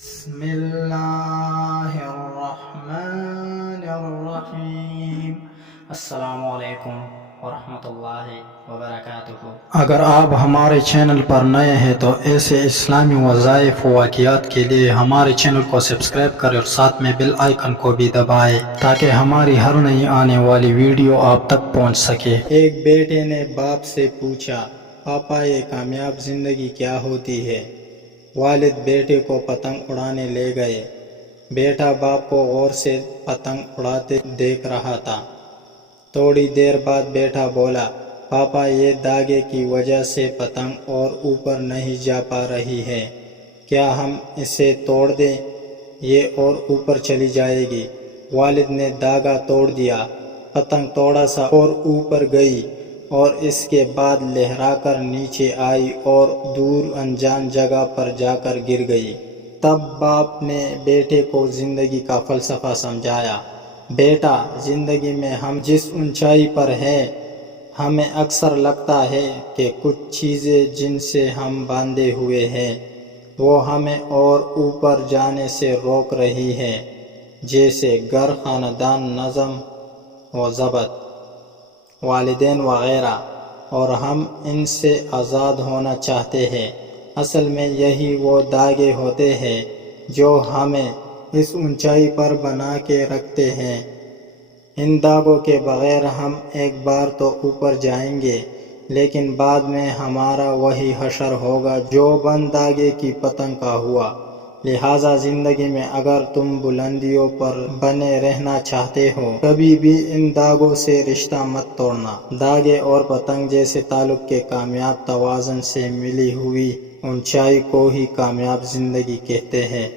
بسم اللہ الرحمن الرحیم۔ السلام علیکم ورحمۃ اللہ وبرکاتہ۔ اگر آپ ہمارے چینل پر نئے ہیں تو ایسے اسلامی وظائف و واقعات کے لیے ہمارے چینل کو سبسکرائب کریں اور ساتھ میں بیل آئیکن کو بھی دبائیں تاکہ ہماری ہر نئی آنے والی ویڈیو آپ تک پہنچ سکے۔ ایک بیٹے نے باپ سے پوچھا، پاپا یہ کامیاب زندگی کیا ہوتی ہے؟ والد بیٹے کو پتنگ اڑانے لے گئے۔ بیٹا باپ کو غور سے پتنگ اڑاتے دیکھ رہا تھا۔ تھوڑی دیر بعد بیٹا بولا، پاپا یہ دھاگے کی وجہ سے پتنگ اور اوپر نہیں جا پا رہی ہے، کیا ہم اسے توڑ دیں؟ یہ اور اوپر چلی جائے گی۔ والد نے دھاگا توڑ دیا، پتنگ تھوڑا سا اور اوپر گئی اور اس کے بعد لہرا کر نیچے آئی اور دور انجان جگہ پر جا کر گر گئی۔ تب باپ نے بیٹے کو زندگی کا فلسفہ سمجھایا، بیٹا زندگی میں ہم جس اونچائی پر ہیں، ہمیں اکثر لگتا ہے کہ کچھ چیزیں جن سے ہم باندھے ہوئے ہیں وہ ہمیں اور اوپر جانے سے روک رہی ہیں، جیسے گھر، خاندان، نظم و ضبط، والدین وغیرہ، اور ہم ان سے آزاد ہونا چاہتے ہیں۔ اصل میں یہی وہ دھاگے ہوتے ہیں جو ہمیں اس اونچائی پر بنا کے رکھتے ہیں۔ ان دھاگوں کے بغیر ہم ایک بار تو اوپر جائیں گے لیکن بعد میں ہمارا وہی حشر ہوگا جو بند دھاگے کی پتنگ کا ہوا۔ لہٰذا زندگی میں اگر تم بلندیوں پر بنے رہنا چاہتے ہو، کبھی بھی ان دھاگوں سے رشتہ مت توڑنا۔ دھاگے اور پتنگ جیسے تعلق کے کامیاب توازن سے ملی ہوئی اونچائی کو ہی کامیاب زندگی کہتے ہیں۔